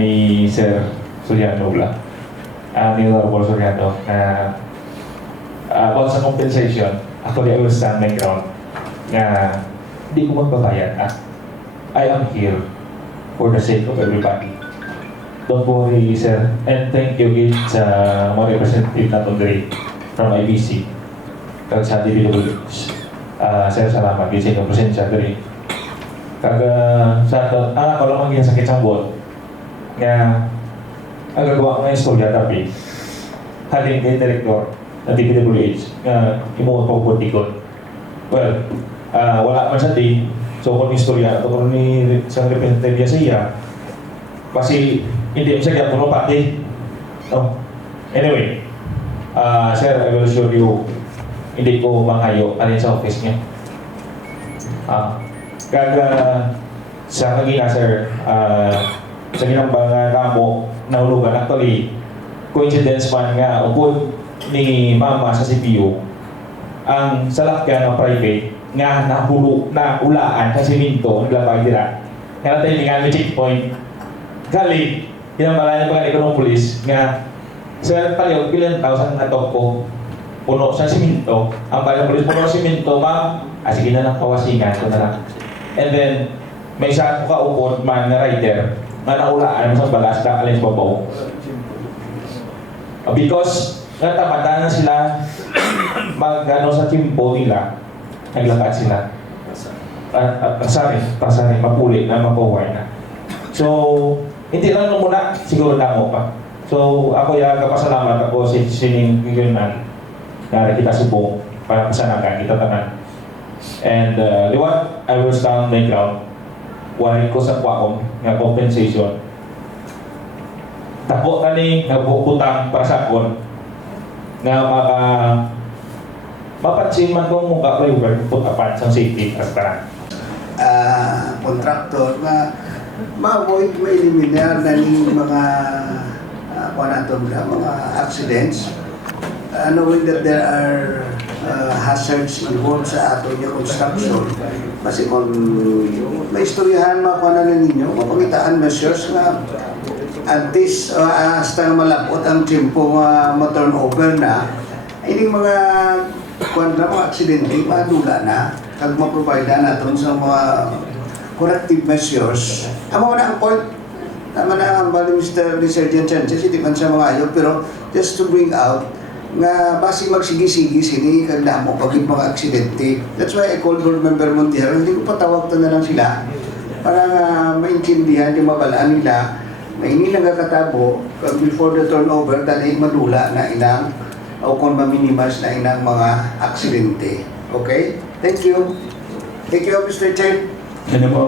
ni Sir Soriano Bla, ni Honorable Soriano, na about sa compensation, actually I will stand my ground na hindi ko magbabayad. I am here for the sake of everybody. Don't worry, sir. And thank you again sa mga representative na Andre from IBC kag sa DPWH. Sir, salamat. Gising ng presensya diri. Kag sa ato, ako lang ang ginasakit sa buwan nga agagawa ng istorya tapi halin kay director ng DPWH nga imuot pa putikon. Well, wala man sa di. So kung istorya, ito kung ni isang representative siya, kasi hindi siya kaya puno pati. No? Anyway, sir, I will assure you, hindi ko manghayo alin sa office niya. Kaga sa kagina, sir, sa ginambang kamo, nahulugan. Actually, coincidence man nga, upod ni mama sa CPU, ang salakyan ng private nga nahulo na ulaan sa siminto ang labay nila. Kaya natin nga may checkpoint. Gali, kinamalayan pa nga ng pulis nga sa paliw, ilang thousand na ko puno sa siminto. Ang bayan ng pulis puno sa siminto, ma'am, sige na lang, pawasingan ko na lang. And then, may isa ko kaupon man na rider nga naulaan sa balas na alin sa babaw. Because nga tamada na sila mag-ano sa timpo nila, naglakad sila. Pasari, mapuli na, mapaway na. So, hindi lang muna, siguro na mo pa. So, ako yung kapasalamat ako sa sining yun na kita si Bong para pasanagan kita tanan. And liwat, I will stand my ground. Wala ko sa kwaong nga compensation. Tako na ni nagpuputang para sa akon nga mapansin man kong mukha ko yung putapan sa safety as tanan. Kontraktor na ma-avoid, ma-eliminar na yung mga mga accidents, knowing that there are hazards involved sa ato yung construction. Kasi kung may istoryahan makuha na ninyo, mapangitaan measures na antes hasta malapot ang tempo ma-turnover na, hindi mga mga aksidente, madula na, kag ma-provide na natin sa mga corrective measures. Amo na ang point, naman na ang bali Mr. Sergeant Sanchez, hindi man sa mga ayo, pero just to bring out, nga basi magsigi-sigi sini kag damo pag mga aksidente. That's why I called Board Member Montero, hindi ko patawag na lang sila para nga maintindihan yung mabalaan nila na hindi nagkakatabo before the turnover dahil madula na inang o kung ma-minimize na inang mga aksidente. Okay? Thank you. Thank you, Mr. Chair. Ano po?